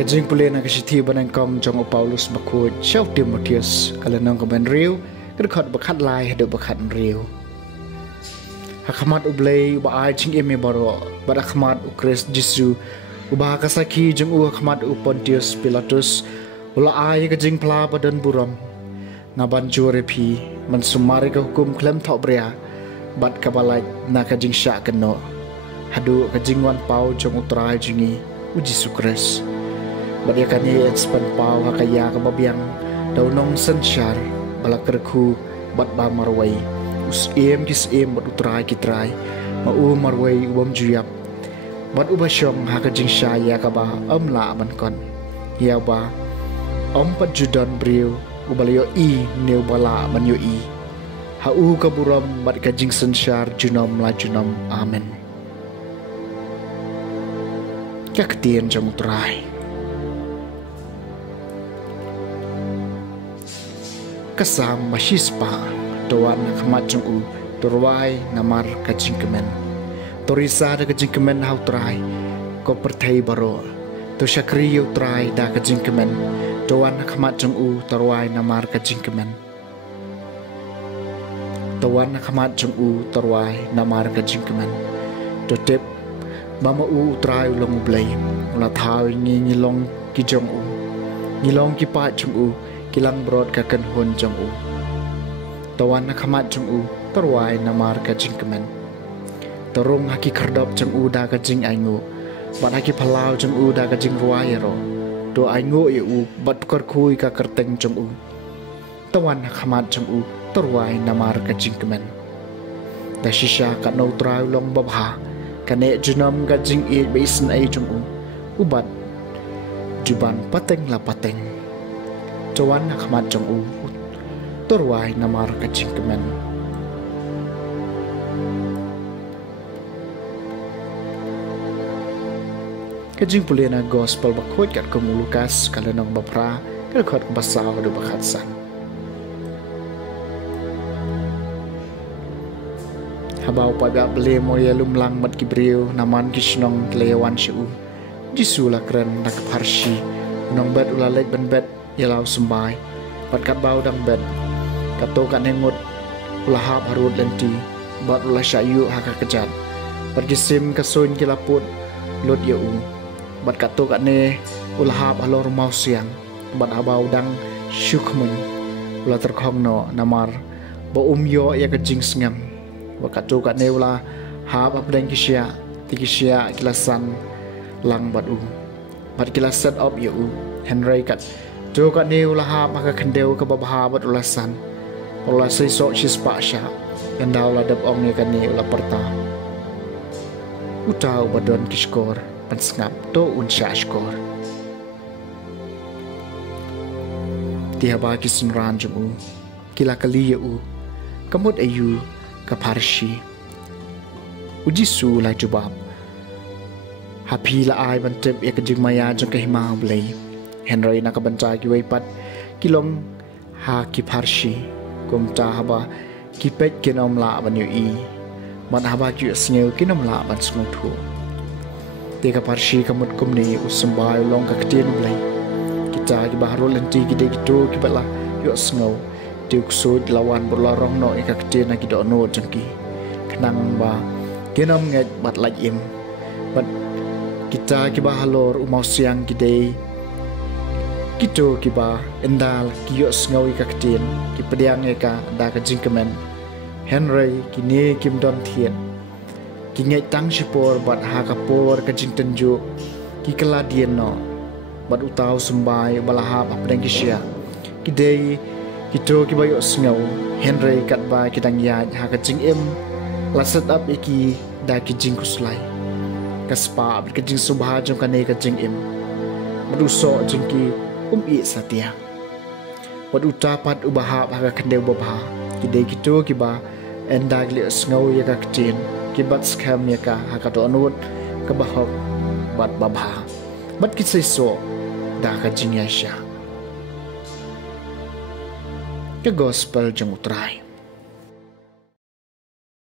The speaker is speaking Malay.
Kajing pulih nak kesithi banangkong jong Paulus bakut Shaw Timotheus kalenong kaban riu kedekhat bakat lai hade bakat riu hakamat ublay baai ching eme baro badakmat ukris Jesu ubah kasaki jong hakamat Pontius Pilatus ula ai kajing pla badan buram ngaban jure pi mansumari ka hukum klem thok bria bat kabalai na kajing syak keno hadu kajing wan pau jong utrai jingi Jesu Kris Badiakan ia ekspan pau hakaya kababiang daunong sensyar balak kerku bat ba marway us kis bat utrai kitrai mau marway ubam juyap bat ubasyong hakajing syaya kaba amla bankon ya ba pat judan briu ubalayo I neu bala banyo I hau kaburam bat kajing sensyar junom la junom amen kaktian jam utrai kasam masispa doan khmat jong torwai namar kajing kemen torisa da kajing kemen hau trai ko perthai baro to shakri yu trai da kajing kemen doan khmat jong torwai namar kajing kemen doan khmat jong torwai namar kajing kemen to tep mama trai long blai la thau ngi long ki jong ngi long ki pa jong kilang brod kakan hon jong tawan nakamat jong terwai namar kajing kemen terung haki kerdop jong da kajing aingu bat haki palau jong da kajing ruayero do aingu bat kerkui ka kerteng jong tawan nakamat jong terwai namar kajing kemen da shisha ka no trai long babha kane junam kajing basin ai jong ubat juban pateng la pateng Jawan nakmat jong torwai namar kajing kemen kajing pulina gospel bakut kat kemu Lukas kalenong bapra kelkot basau do bakatsan habau pada bele moya lumlang mat kibriu naman kisnong lewan shu Jesu lakren nak parsi nong bet ulalek ben bet Yalau sembai, pat kat bau dang bed, kato kat nengut, ulahap harut lenti, bat ulah syayu haka kejat, pat gisim kasun kilaput, lot ya bat kato kat ne, ulahap alor mau siang, bat abau dang syukmun, ulah terkong no namar, ba yo ya kejing sengam, bat kato kat ne ulah hap apdeng kisya, tikisya kilasan, lang bat bat kilasan op ya Henry kat. Tu kat ni ulah maka kendeu ke babahabat ulasan. Ulah sesok sispak syak. Yang dah ulah dap ong ni kat ni ulah perta. Utau badon kiskor. Pensengap tu unsyak skor. Tiha bagi senran jemu. Kila kali ya Kamut ayu kaparshi. Ujisu lah jubab. Hapi la ai bantep ya kejing maya jeng kahimah belai. Henry nakabanca ki pat kilong ha ki parshi kum ta haba ki pet kinom la ban yu I man haba ki sneu kinom la ban smutu te ka parshi kamut kum ni usambay long ka ktien blai kita ki bahro lenti ki de gitu ki bala yo sneu te uksud lawan berlarong no ka ktien ki do no jengki kenang ba kinom nget bat laj im bat kita ki bahalor umau siang ki de Kito kiba endal kiyos ngawi kaktin ki pediang eka da ka jingkemen Henry kini kim don thiet ki ngai tang sipor bat ha kapor ka jing tenju ki keladian no bat utau sumbai balahap apdeng kisya ki dei kito ki bayo sngau henry kat ba kitang ya ha ka jing em la set up iki da ki jing kuslai kaspa ka jing subha jong ka nei ka jing em madu so jing ki i satia wat utapat ubahap ha ka kandeu babha ki dei kito ki ba endagli sngau ya ka ktin ki bat skam ya ka ha ka to anut ka bahok bat babha bat ki sai so da ka jing ya sha ke gospel jong utrai